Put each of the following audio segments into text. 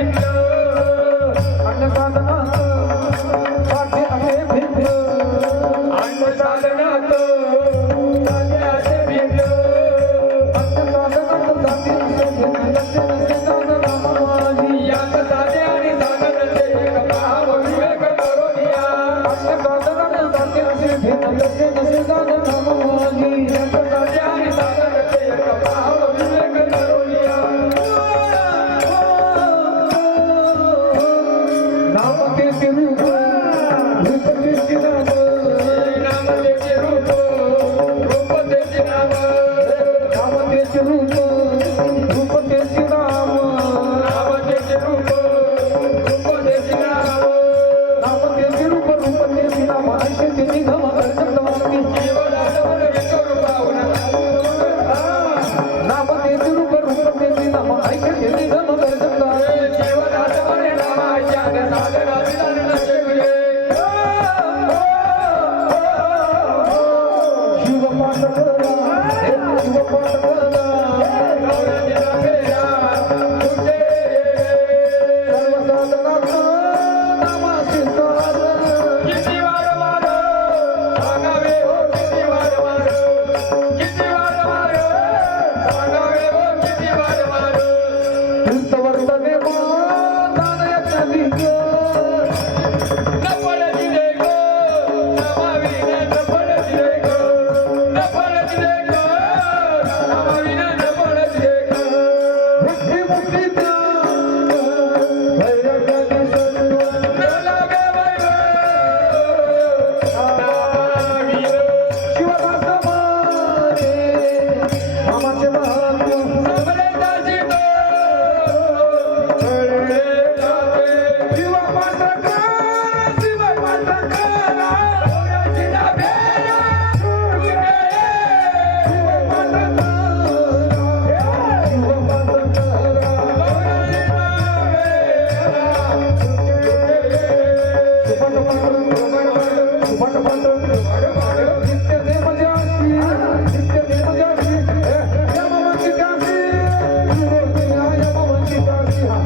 Thank you. Shiva ಪಾಠ ಶಿವ ಪಾಠ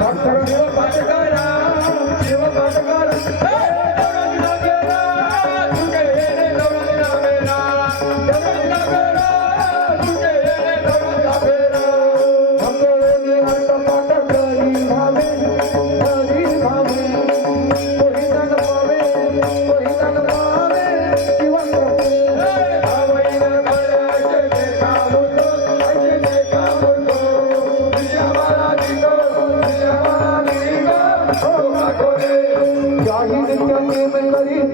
पाटकारा Shiv पाटकारा Oh, my God! did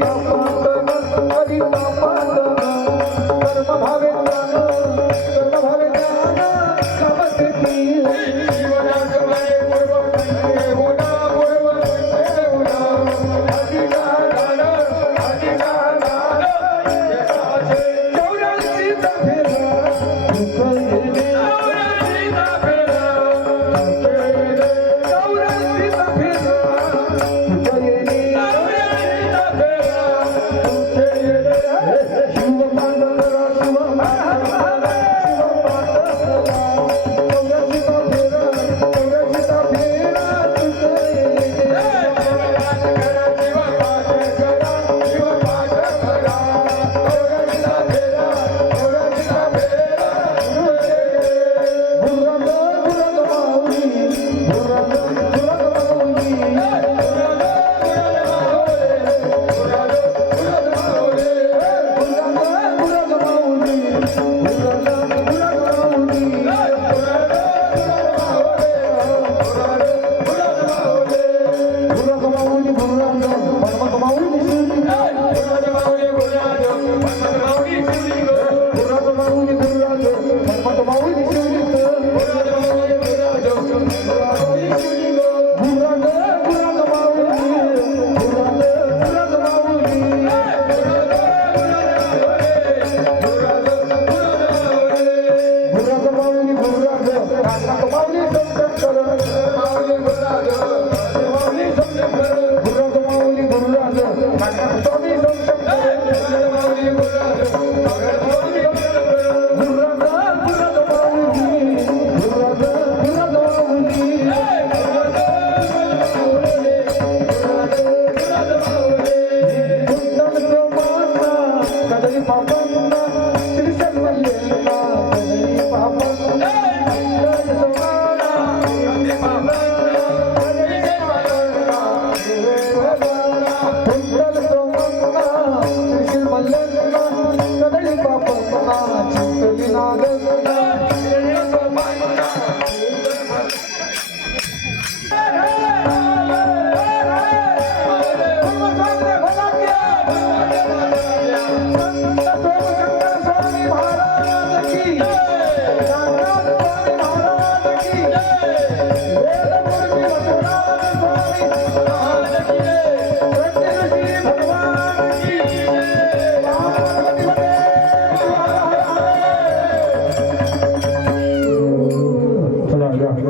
I'm